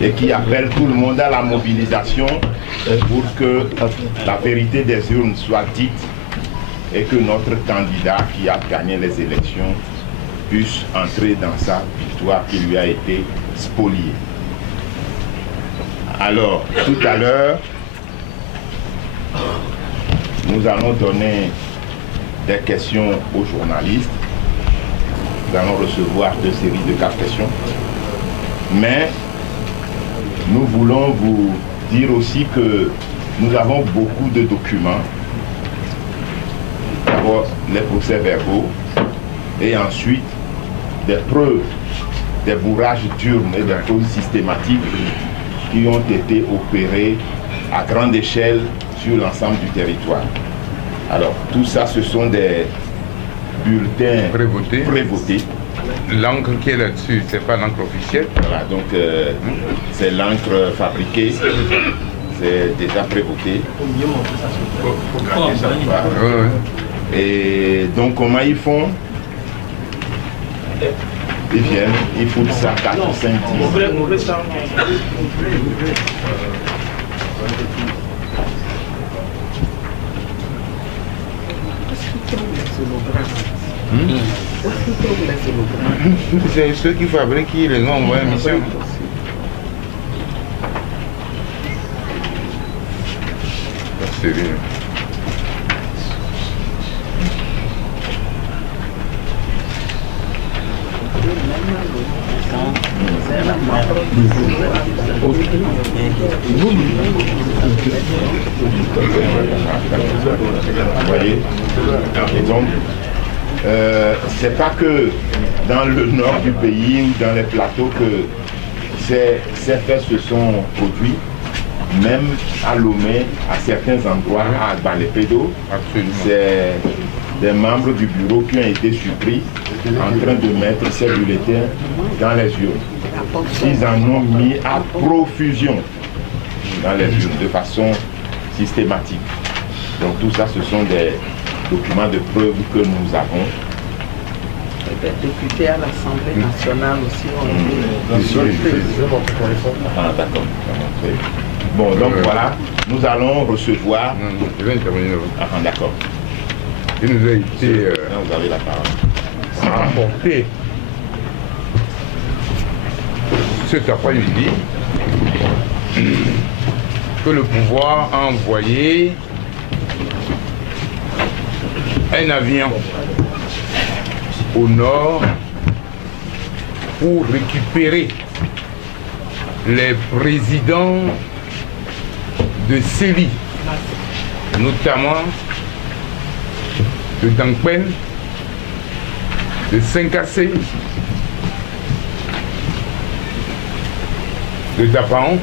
et qui appelle tout le monde à la mobilisation pour que la vérité des urnes soit dite et que notre candidat qui a gagné les élections puisse entrer dans sa victoire qui lui a été spoliée. Alors, tout à l'heure, nous allons donner des questions aux journalistes. Nous allons recevoir 2 séries de 4 questions. Mais nous voulons vous dire aussi que nous avons beaucoup de documents. D'abord les procès-verbaux et ensuite des preuves, des bourrages d'urnes et des preuves systématiques qui ont été opérés à grande échelle sur l'ensemble du territoire. Alors tout ça, ce sont des bulletins prévotés. L'encre qui est là-dessus, c'est pas l'encre officielle. Voilà, donc c'est l'encre fabriquée, c'est déjà prévoté. Faut gratter ça. Et donc comment ils font? Ils viennent, ils foutent ça 4 ou 5 10. C'est ceux qui fabriquent qui les ont envoyés en mission. C'est bien. Vous voyez? Et donc, c'est pas que dans le nord du pays ou dans les plateaux que ces faits se sont produits, même à Lomé, à certains endroits, à Balepédo, c'est des membres du bureau qui ont été surpris en train de mettre ces bulletins dans les urnes. Ils en ont mis à profusion dans les urnes de façon systématique. Donc tout ça, ce sont des documents de preuve que nous avons. Les députés à l'Assemblée nationale aussi ont été. Ah d'accord. Bon, donc voilà, nous allons recevoir. Je vais intervenir. Ah d'accord. Il nous a été vous avez la parole. rapporté cet après-midi que le pouvoir a envoyé un avion au nord pour récupérer les présidents de CELI, notamment de Dangpen, de Saint-Cassé, de Dapaon,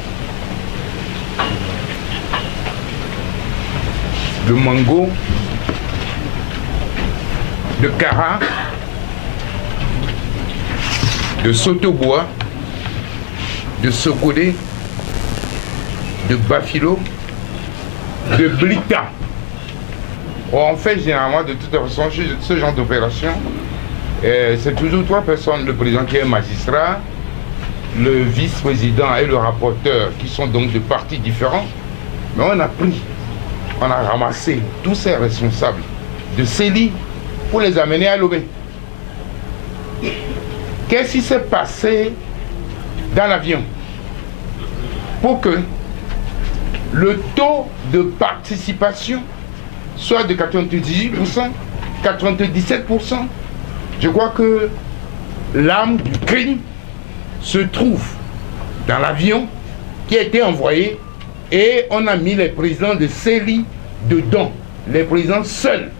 de Mango, de Kara, de Sotobois, de Sokodé, de Bafilo, de Blita. On fait généralement de toute façon ce genre d'opération. C'est toujours 3 personnes, le président qui est magistrat, le vice-président et le rapporteur qui sont donc de partis différents. Mais on a ramassé tous ces responsables de CELI pour les amener à Lomé. Qu'est-ce qui s'est passé dans l'avion pour que le taux de participation soit de 98%, 97%? Je crois que l'âme du crime se trouve dans l'avion qui a été envoyé et on a mis les présidents de CELI dedans, les présidents seuls.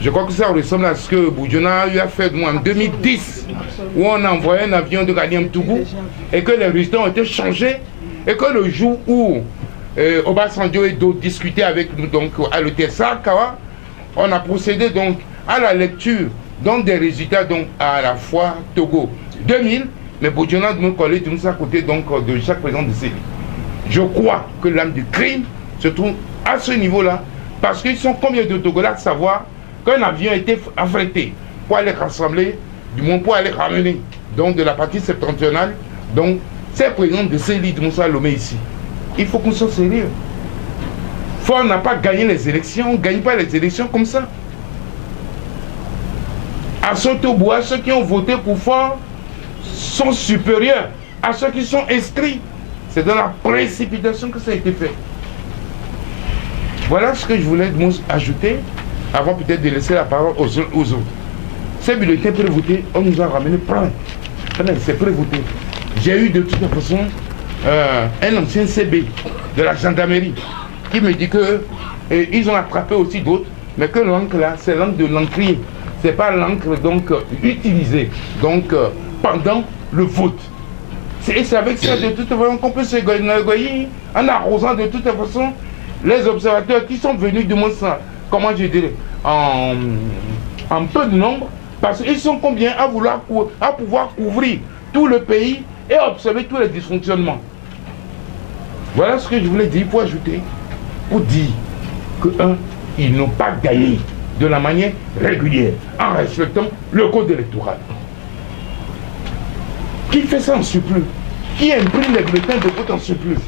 Je crois que ça ressemble à ce que Boudjona a eu à faire en 2010, où on a envoyé un avion de Ganiam Toubou et que les résultats ont été changés et que le jour où Obasanjo et d'autres discutaient avec nous donc, à l'hôtel Sarkawa, on a procédé donc à la lecture donc, des résultats donc, à la fois Togo 2000, mais Boudjona de mon collègue tout à côté donc, de chaque président de CELI. Je crois que l'âme du crime se trouve à ce niveau-là, parce qu'ils sont combien de Togolais de savoir qu'un avion a été affrété pour aller rassembler, du moins pour aller ramener donc, de la partie septentrionale, donc c'est le président de CELI de Moussa Lomé ici. Il faut qu'on soit sérieux. Ford n'a pas gagné les élections, on ne gagne pas les élections comme ça. À Sotobois, ceux qui ont voté pour Ford sont supérieurs à ceux qui sont inscrits. C'est dans la précipitation que ça a été fait. Voilà ce que je voulais ajouter, avant peut-être de laisser la parole aux autres. Ces bulletins prévotés, on nous a ramené plein. C'est prévoté. J'ai eu de toute façon un ancien CB de la gendarmerie qui me dit que ils ont attrapé aussi d'autres, mais que l'encre là, c'est l'encre de l'encrier. C'est pas l'encre donc utilisée donc pendant le vote. Et c'est avec ça de toute façon qu'on peut se goyer en arrosant de toute façon les observateurs qui sont venus de mon sang, comment je dirais, en peu de nombre, parce qu'ils sont combien à pouvoir couvrir tout le pays et observer tous les dysfonctionnements. Voilà ce que je voulais dire pour ajouter, pour dire que ils n'ont pas gagné de la manière régulière, en respectant le code électoral. Qui fait ça en surplus? Qui imprime les bulletins de vote en surplus?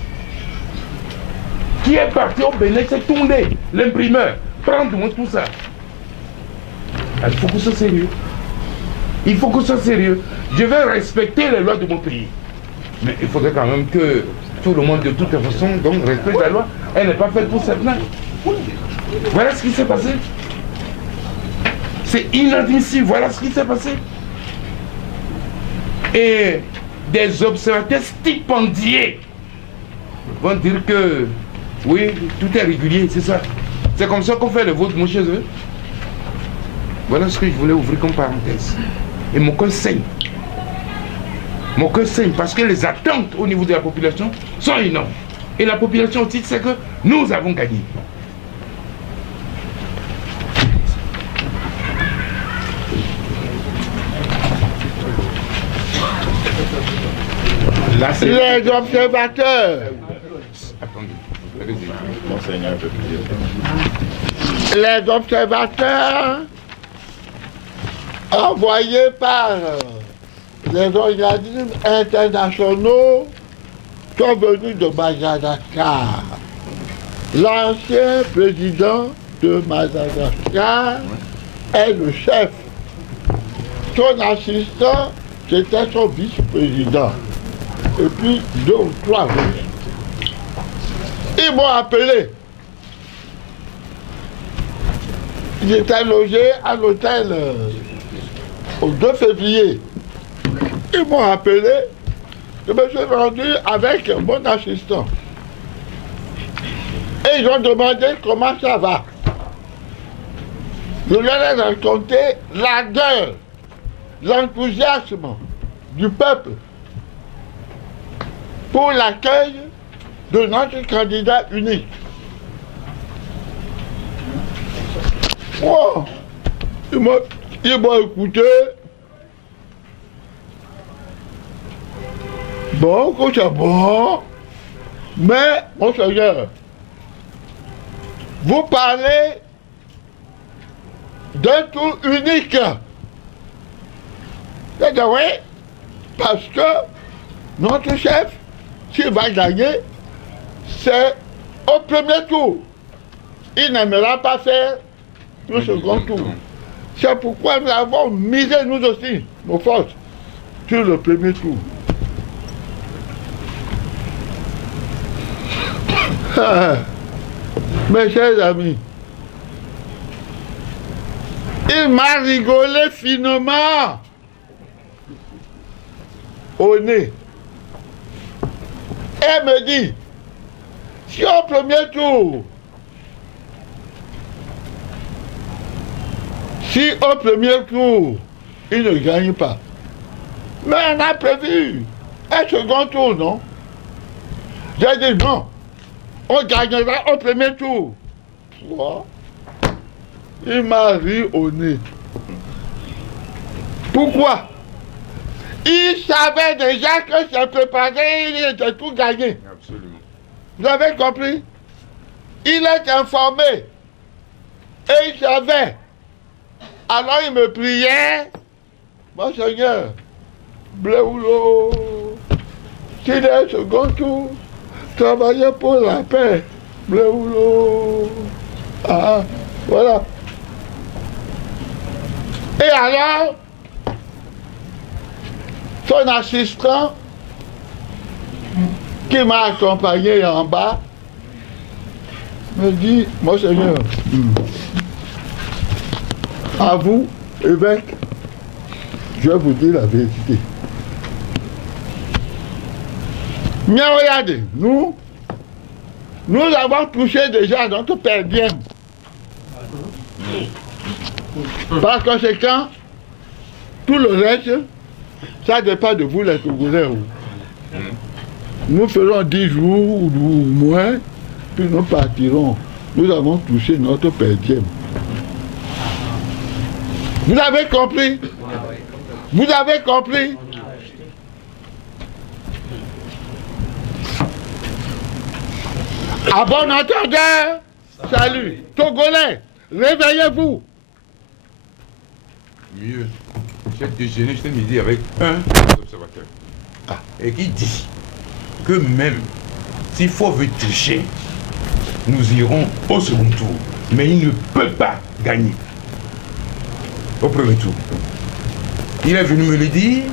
Qui est parti au Bénin, c'est tourné l'imprimeur, prendre tout ça. Il faut que ce soit sérieux. Il faut que ce soit sérieux. Je vais respecter les lois de mon pays. Mais il faudrait quand même que tout le monde de toute façon donc respecte la loi. Elle n'est pas faite pour cette main. Voilà ce qui s'est passé. C'est inadmissible. Voilà ce qui s'est passé. Et des observateurs stipendiés vont dire que oui, tout est régulier, c'est ça. C'est comme ça qu'on fait le vote, moi, chez eux. Voilà ce que je voulais ouvrir comme parenthèse. Et mon cœur saigne. Mon cœur saigne parce que les attentes au niveau de la population sont énormes. Et la population aussi sait que nous avons gagné. Les observateurs. Attendez. Monseigneur, un peu plus. Les observateurs envoyés par les organismes internationaux sont venus de Madagascar. L'ancien président de Madagascar est le chef. Son assistant, c'était son vice-président. Et puis 2 ou 3 autres. Ils m'ont appelé. J'étais logé à l'hôtel au 2 février. Ils m'ont appelé. Je me suis rendu avec mon assistant. Et ils ont demandé comment ça va. Je leur ai raconté l'ardeur, l'enthousiasme du peuple pour l'accueil de notre candidat unique. Oh, ils m'ont écouté. Bon, c'est bon. Mais, monseigneur, vous parlez d'un tour unique. J'ai dit oui, parce que notre chef, s'il va gagner, c'est au premier tour. Il n'aimera pas faire le second tour. C'est pourquoi nous avons misé nous aussi, nos forces, sur le premier tour. Mes chers amis, il m'a rigolé finement au nez. Et me dit, si au premier tour, il ne gagne pas, mais on a prévu un second tour, non? J'ai dit non, on gagnera au premier tour. Il m'a ri au nez. Pourquoi? Il savait déjà que c'est préparé, il était tout gagné. Absolument. Vous avez compris? Il est informé. Et il savait. Alors il me priait. Monseigneur, bleu ou l'eau, qu'il est second tour, travailler pour la paix. Bleu ou l'eau. Ah, voilà. Et alors, son assistant qui m'a accompagné en bas me dit, Monseigneur, à vous, évêque, je vous dis la vérité. Mais regardez, nous avons touché déjà notre père diem. Par conséquent, tout le reste, ça dépend de vous les Togolais. Nous ferons 10 jours ou moins, puis nous partirons. Nous avons touché notre père diem. Vous avez compris? Vous avez compris? À bon entendeur, salut. Togolais, réveillez-vous. Mieux. J'ai déjeuné ce midi avec un observateur. Et qui dit que même s'il faut tricher, nous irons au second tour. Mais il ne peut pas gagner au premier tour. Il est venu me le dire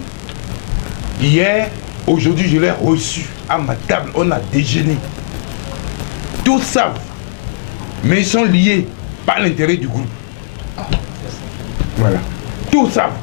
hier, aujourd'hui je l'ai reçu à ma table, on a déjeuné. Tous savent, mais ils sont liés par l'intérêt du groupe. Voilà. Tous savent.